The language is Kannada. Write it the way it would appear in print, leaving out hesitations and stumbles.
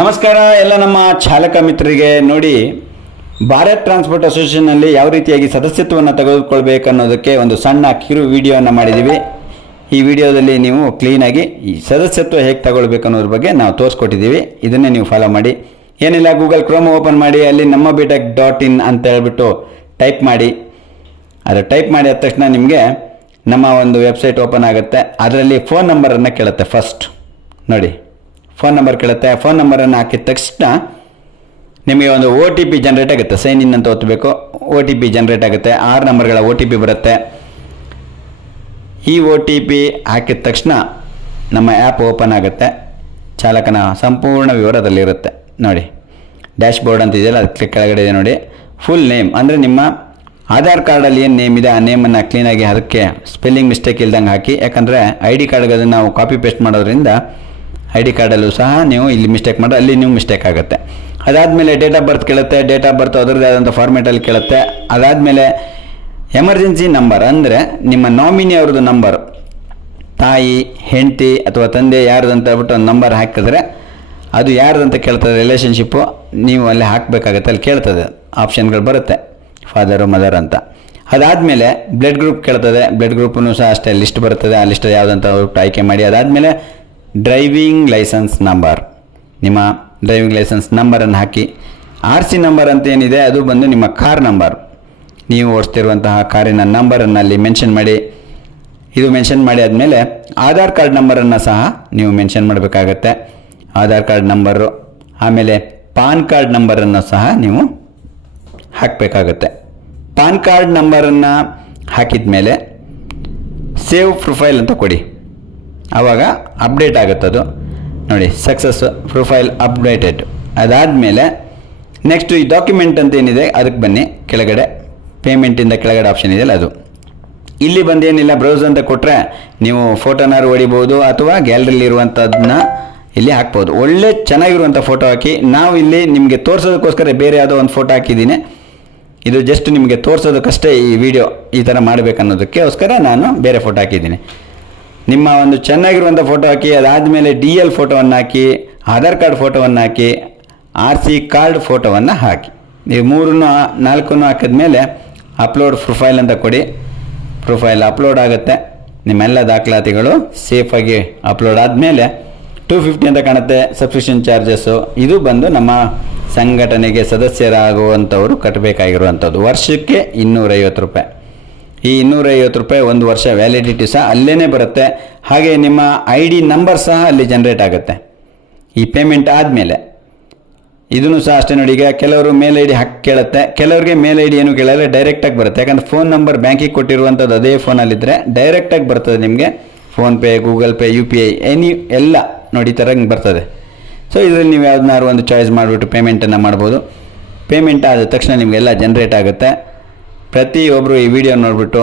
ನಮಸ್ಕಾರ ಎಲ್ಲ ನಮ್ಮ ಚಾಲಕ ಮಿತ್ರರಿಗೆ. ನೋಡಿ, ಭಾರತ್ ಟ್ರಾನ್ಸ್ಪೋರ್ಟ್ ಅಸೋಸಿಯೇಷನ್ನಲ್ಲಿ ಯಾವ ರೀತಿಯಾಗಿ ಸದಸ್ಯತ್ವವನ್ನು ತೆಗೆದುಕೊಳ್ಬೇಕು ಅನ್ನೋದಕ್ಕೆ ಒಂದು ಸಣ್ಣ ಕಿರು ವಿಡಿಯೋವನ್ನು ಮಾಡಿದ್ದೀವಿ. ಈ ವಿಡಿಯೋದಲ್ಲಿ ನೀವು ಕ್ಲೀನಾಗಿ ಈ ಸದಸ್ಯತ್ವ ಹೇಗೆ ತಗೊಳ್ಬೇಕು ಅನ್ನೋದ್ರ ಬಗ್ಗೆ ನಾವು ತೋರಿಸ್ಕೊಟ್ಟಿದ್ದೀವಿ. ಇದನ್ನೇ ನೀವು ಫಾಲೋ ಮಾಡಿ. ಏನಿಲ್ಲ, ಗೂಗಲ್ ಕ್ರೋಮ್ ಓಪನ್ ಮಾಡಿ, ಅಲ್ಲಿ ನಮ್ಮ BTech.in ಅಂತ ಹೇಳ್ಬಿಟ್ಟು ಟೈಪ್ ಮಾಡಿ. ಅದು ಟೈಪ್ ಮಾಡಿ ಆದ ತಕ್ಷಣ ನಿಮಗೆ ನಮ್ಮ ಒಂದು ವೆಬ್ಸೈಟ್ ಓಪನ್ ಆಗುತ್ತೆ. ಅದರಲ್ಲಿ ಫೋನ್ ನಂಬರನ್ನು ಕೇಳುತ್ತೆ. ಫಸ್ಟ್ ನೋಡಿ, ಫೋನ್ ನಂಬರ್ ಕೇಳುತ್ತೆ. ಫೋನ್ ನಂಬರನ್ನು ಹಾಕಿದ ತಕ್ಷಣ ನಿಮಗೆ ಒಂದು OTP ಜನ್ರೇಟ್ ಆಗುತ್ತೆ. ಸೈನ್ ಇನ್ ಅಂತ ಒತ್ತಬೇಕು. OTP ಜನ್ರೇಟ್ ಆಗುತ್ತೆ. 6 ನಂಬರ್ಗಳ OTP ಬರುತ್ತೆ. ಈ OTP ಹಾಕಿದ ತಕ್ಷಣ ನಮ್ಮ ಆ್ಯಪ್ ಓಪನ್ ಆಗುತ್ತೆ. ಚಾಲಕನ ಸಂಪೂರ್ಣ ವಿವರ ಅದರಲ್ಲಿರುತ್ತೆ. ನೋಡಿ, ಡ್ಯಾಶ್ ಬೋರ್ಡ್ ಅಂತ ಇದೆಯಲ್ಲ, ಅದಕ್ಕೆ ಕೆಳಗಡೆ ಇದೆ ನೋಡಿ. ಫುಲ್ ನೇಮ್ ಅಂದರೆ ನಿಮ್ಮ ಆಧಾರ್ ಕಾರ್ಡಲ್ಲಿ ಏನು ನೇಮ್ ಇದೆ ಆ ನೇಮನ್ನು ಕ್ಲೀನಾಗಿ ಅದಕ್ಕೆ ಸ್ಪೆಲ್ಲಿಂಗ್ ಮಿಸ್ಟೇಕ್ ಇಲ್ದಂಗೆ ಹಾಕಿ. ಯಾಕಂದರೆ ID ಕಾರ್ಡ್ಗೆ ಅದನ್ನು ನಾವು ಕಾಪಿ ಪೇಸ್ಟ್ ಮಾಡೋದ್ರಿಂದ ID ಕಾರ್ಡಲ್ಲೂ ಸಹ ನೀವು ಇಲ್ಲಿ ಮಿಸ್ಟೇಕ್ ಮಾಡಿದ್ರೆ ಅಲ್ಲಿ ನೀವು ಮಿಸ್ಟೇಕ್ ಆಗುತ್ತೆ. ಅದಾದಮೇಲೆ ಡೇಟ್ ಆಫ್ ಬರ್ತ್ ಕೇಳುತ್ತೆ. ಡೇಟ್ ಆಫ್ ಬರ್ತ್ ಅದರದ್ದೇ ಆದಂಥ ಫಾರ್ಮೇಟಲ್ಲಿ ಕೇಳುತ್ತೆ. ಅದಾದಮೇಲೆ ಎಮರ್ಜೆನ್ಸಿ ನಂಬರ್ ಅಂದರೆ ನಿಮ್ಮ ನಾಮಿನಿ ಅವ್ರದ್ದು ನಂಬರ್, ತಾಯಿ, ಹೆಂಡತಿ ಅಥವಾ ತಂದೆ ಯಾರ್ದು ಅಂತ ಹೇಳ್ಬಿಟ್ಟು ಒಂದು ನಂಬರ್ ಹಾಕಿದ್ರೆ ಅದು ಯಾರ್ದಂತ ಕೇಳ್ತದೆ. ರಿಲೇಷನ್ಶಿಪ್ಪು ನೀವು ಅಲ್ಲಿ ಹಾಕಬೇಕಾಗತ್ತೆ. ಅಲ್ಲಿ ಕೇಳ್ತದೆ, ಆಪ್ಷನ್ಗಳು ಬರುತ್ತೆ, ಫಾದರು ಮದರ್ ಅಂತ. ಅದಾದಮೇಲೆ ಬ್ಲಡ್ ಗ್ರೂಪ್ ಕೇಳ್ತದೆ. ಬ್ಲಡ್ ಗ್ರೂಪನ್ನು ಸಹ ಅಷ್ಟೇ ಲಿಸ್ಟ್ ಬರ್ತದೆ. ಆ ಲಿಸ್ಟ್ ಯಾವುದಂತ ಆಯ್ಕೆ ಮಾಡಿ. ಅದಾದಮೇಲೆ ಡ್ರೈವಿಂಗ್ ಲೈಸೆನ್ಸ್ ನಂಬರ್, ನಿಮ್ಮ ಡ್ರೈವಿಂಗ್ ಲೈಸೆನ್ಸ್ ನಂಬರನ್ನು ಹಾಕಿ. RC ನಂಬರ್ ಅಂತ ಏನಿದೆ ಅದು ಬಂದು ನಿಮ್ಮ ಕಾರ್ ನಂಬರ್, ನೀವು ಓಡಿಸ್ತಿರುವಂತಹ ಕಾರಿನ ನಂಬರನ್ನು ಅಲ್ಲಿ ಮೆನ್ಷನ್ ಮಾಡಿ. ಇದು ಮೆನ್ಷನ್ ಮಾಡಿ ಆದಮೇಲೆ ಆಧಾರ್ ಕಾರ್ಡ್ ನಂಬರನ್ನು ಸಹ ನೀವು ಮೆನ್ಷನ್ ಮಾಡಬೇಕಾಗತ್ತೆ. ಆಧಾರ್ ಕಾರ್ಡ್ ನಂಬರು, ಆಮೇಲೆ ಪಾನ್ ಕಾರ್ಡ್ ನಂಬರನ್ನು ಸಹ ನೀವು ಹಾಕಬೇಕಾಗತ್ತೆ. ಪಾನ್ ಕಾರ್ಡ್ ನಂಬರನ್ನು ಹಾಕಿದ ಮೇಲೆ ಸೇವ್ ಪ್ರೊಫೈಲ್ ಅಂತ ಕೊಡಿ. ಆವಾಗ ಅಪ್ಡೇಟ್ ಆಗುತ್ತದು. ನೋಡಿ, ಸಕ್ಸಸ್ ಪ್ರೊಫೈಲ್ ಅಪ್ಡೇಟೆಡ್. ಅದಾದಮೇಲೆ ನೆಕ್ಸ್ಟ್ ಈ ಡಾಕ್ಯುಮೆಂಟ್ ಅಂತ ಏನಿದೆ ಅದಕ್ಕೆ ಬನ್ನಿ. ಕೆಳಗಡೆ ಪೇಮೆಂಟಿಂದ ಕೆಳಗಡೆ ಆಪ್ಷನ್ ಇದೆಯಲ್ಲ ಅದು. ಇಲ್ಲಿ ಬಂದೇನಿಲ್ಲ, ಬ್ರೌಸ್ ಅಂತ ಕೊಟ್ಟರೆ ನೀವು ಫೋಟೋನಾರು ಹೊಡಿಬೋದು ಅಥವಾ ಗ್ಯಾಲರಿಲಿ ಇರುವಂಥದ್ದನ್ನ ಇಲ್ಲಿ ಹಾಕ್ಬೋದು. ಒಳ್ಳೆ ಚೆನ್ನಾಗಿರುವಂಥ ಫೋಟೋ ಹಾಕಿ. ನಾವು ಇಲ್ಲಿ ನಿಮಗೆ ತೋರಿಸೋದಕ್ಕೋಸ್ಕರ ಬೇರೆ ಯಾವುದೋ ಒಂದು ಫೋಟೋ ಹಾಕಿದ್ದೀನಿ. ಇದು ಜಸ್ಟ್ ನಿಮಗೆ ತೋರಿಸೋದಕ್ಕಷ್ಟೇ ಈ ವಿಡಿಯೋ ಈ ಥರ ಮಾಡಬೇಕನ್ನೋದಕ್ಕೋಸ್ಕರ ನಾನು ಬೇರೆ ಫೋಟೋ ಹಾಕಿದ್ದೀನಿ. ನಿಮ್ಮ ಒಂದು ಚೆನ್ನಾಗಿರುವಂಥ ಫೋಟೋ ಹಾಕಿ. ಅದಾದಮೇಲೆ DL ಫೋಟೋವನ್ನು ಹಾಕಿ, ಆಧಾರ್ ಕಾರ್ಡ್ ಫೋಟೋವನ್ನು ಹಾಕಿ, RC ಕಾರ್ಡ್ ಫೋಟೋವನ್ನು ಹಾಕಿ. ನೀವು 3-4 ಹಾಕಿದ್ಮೇಲೆ ಅಪ್ಲೋಡ್ ಪ್ರೊಫೈಲ್ ಅಂತ ಕೊಡಿ. ಪ್ರೊಫೈಲ್ ಅಪ್ಲೋಡ್ ಆಗುತ್ತೆ. ನಿಮ್ಮೆಲ್ಲ ದಾಖಲಾತಿಗಳು ಸೇಫಾಗಿ ಅಪ್ಲೋಡ್ ಆದಮೇಲೆ 250 ಅಂತ ಕಾಣುತ್ತೆ ಸಬ್ಸ್ಕ್ರಿಪ್ಷನ್ ಚಾರ್ಜಸ್ಸು. ಇದು ಬಂದು ನಮ್ಮ ಸಂಘಟನೆಗೆ ಸದಸ್ಯರಾಗುವಂಥವರು ಕಟ್ಟಬೇಕಾಗಿರುವಂಥದ್ದು. ವರ್ಷಕ್ಕೆ 250 ರೂಪಾಯಿ. ಈ 250 ರೂಪಾಯಿ ಒಂದು ವರ್ಷ ವ್ಯಾಲಿಡಿಟಿ ಸಹ ಅಲ್ಲೇ ಬರುತ್ತೆ. ಹಾಗೆ ನಿಮ್ಮ ID ನಂಬರ್ ಸಹ ಅಲ್ಲಿ ಜನ್ರೇಟ್ ಆಗುತ್ತೆ ಈ ಪೇಮೆಂಟ್ ಆದಮೇಲೆ. ಇದನ್ನು ಸಹ ಅಷ್ಟೇ ನೋಡಿ. ಈಗ ಕೆಲವರು ಮೇಲ್ ID ಹಾಕಿ ಕೇಳುತ್ತೆ, ಕೆಲವರಿಗೆ ಮೇಲ್ ID ಏನು ಕೇಳಲ್ಲ, ಡೈರೆಕ್ಟಾಗಿ ಬರುತ್ತೆ. ಯಾಕಂದರೆ ಫೋನ್ ನಂಬರ್ ಬ್ಯಾಂಕಿಗೆ ಕೊಟ್ಟಿರುವಂಥದ್ದು ಅದೇ ಫೋನಲ್ಲಿದ್ದರೆ ಡೈರೆಕ್ಟಾಗಿ ಬರ್ತದೆ ನಿಮಗೆ. ಫೋನ್ಪೇ, ಗೂಗಲ್ ಪೇ, UPI ಎಲ್ಲ ನೋಡಿ ಈ ಥರ ಬರ್ತದೆ. ಸೊ ಇದರಲ್ಲಿ ನೀವು ಯಾವ್ದನ್ನಾರು ಒಂದು ಚಾಯ್ಸ್ ಮಾಡಿಬಿಟ್ಟು ಪೇಮೆಂಟನ್ನು ಮಾಡ್ಬೋದು. ಪೇಮೆಂಟ್ ಆದ ತಕ್ಷಣ ನಿಮಗೆಲ್ಲ ಜನ್ರೇಟ್ ಆಗುತ್ತೆ. ಪ್ರತಿಯೊಬ್ಬರು ಈ ವಿಡಿಯೋ ನೋಡಿಬಿಟ್ಟು